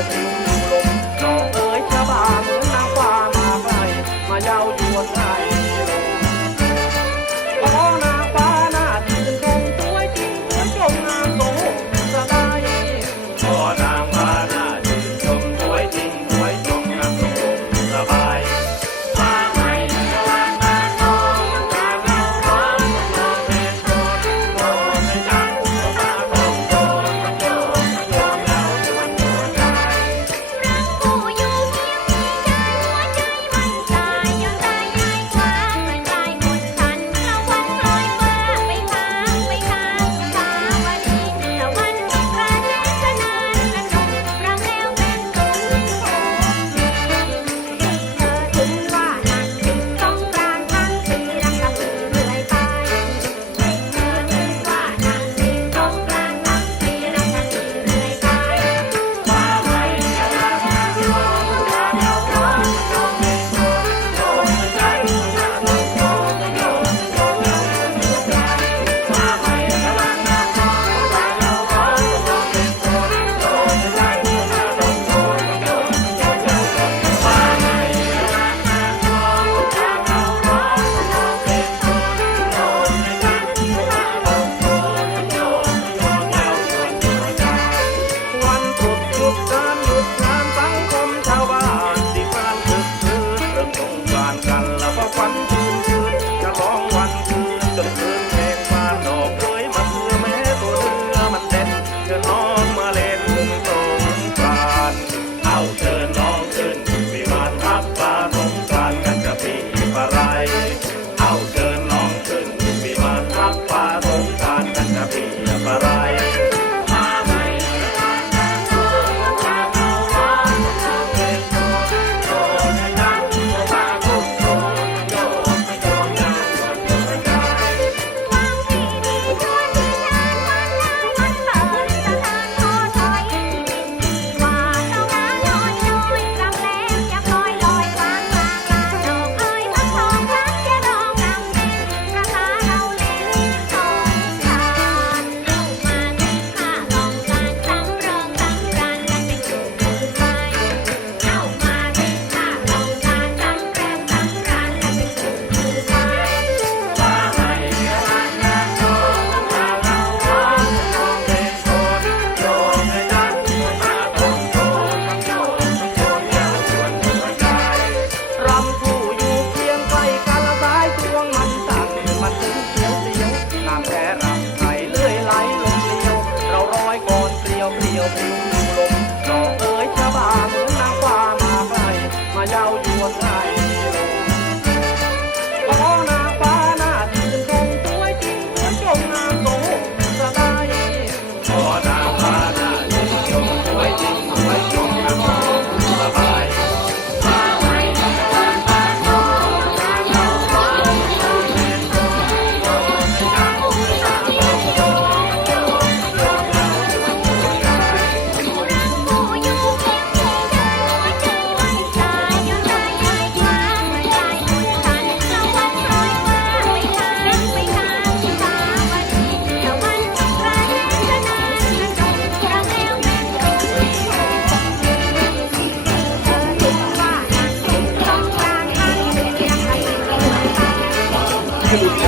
Thank you. Bye.